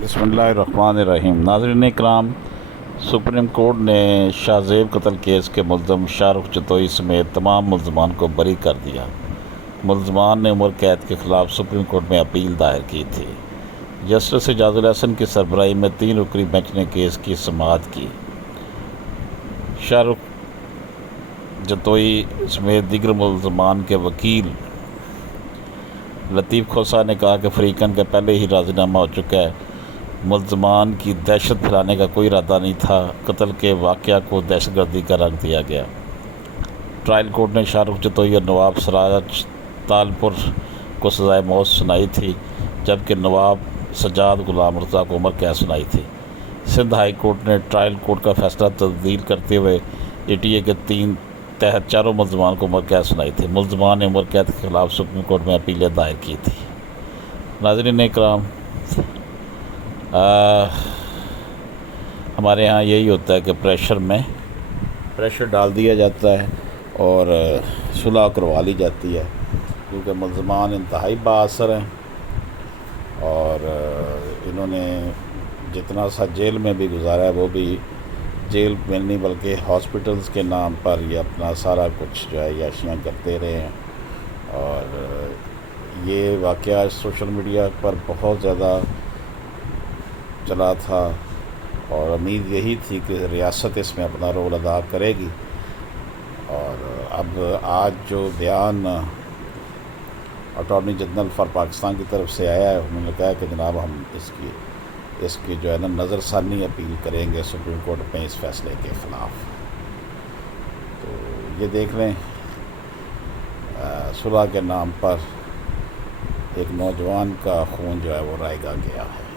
بسم اللہ الرحمن الرحیم۔ ناظرین اکرام، سپریم کورٹ نے شاہ زیب قتل کیس کے ملزم شاہ رخ جتوئی سمیت تمام ملزمان کو بری کر دیا۔ ملزمان نے عمر قید کے خلاف سپریم کورٹ میں اپیل دائر کی تھی۔ جسٹس اعجاز الحسن کی سربراہی میں 3 رکنی بینچ نے کیس کی سماعت کی۔ شاہ رخ جتوئی سمیت دیگر ملزمان کے وکیل لطیف کھوسہ نے کہا کہ فریقین کا پہلے ہی راضی نامہ ہو چکا ہے۔ ملزمان کی دہشت پھیلانے کا کوئی ارادہ نہیں تھا۔ قتل کے واقعہ کو دہشت گردی کا رنگ دیا گیا۔ ٹرائل کورٹ نے شاہ رخ جتوئی اور نواب سراج تالپور کو سزائے موت سنائی تھی، جبکہ نواب سجاد غلام مرتضیٰ کو عمر قید سنائی تھی۔ سندھ ہائی کورٹ نے ٹرائل کورٹ کا فیصلہ تبدیل کرتے ہوئے ATA کے 3 تحت چاروں ملزمان کو عمر قید سنائی تھی۔ ملزمان نے عمر قید کے خلاف سپریم کورٹ میں اپیلیں دائر کی تھی۔ ناظرین اکرام، ہمارے ہاں یہی ہوتا ہے کہ پریشر ڈال دیا جاتا ہے اور صلح کروا لی جاتی ہے، کیونکہ ملزمان انتہائی بااثر ہیں اور انہوں نے جتنا سا جیل میں بھی گزارا ہے وہ بھی جیل میں نہیں بلکہ ہاسپٹلز کے نام پر یہ اپنا سارا کچھ جو ہے عیاشیاں کرتے رہے ہیں۔ اور یہ واقعہ سوشل میڈیا پر بہت زیادہ چلا تھا اور امید یہی تھی کہ ریاست اس میں اپنا رول ادا کرے گی۔ اور اب آج جو بیان اٹارنی جنرل فار پاکستان کی طرف سے آیا ہے، انہوں نے کہا کہ جناب ہم اس کی جو ہے نا نظر ثانی اپیل کریں گے سپریم کورٹ میں اس فیصلے کے خلاف۔ تو یہ دیکھ لیں، صلح کے نام پر ایک نوجوان کا خون جو ہے وہ رائگاں گیا ہے۔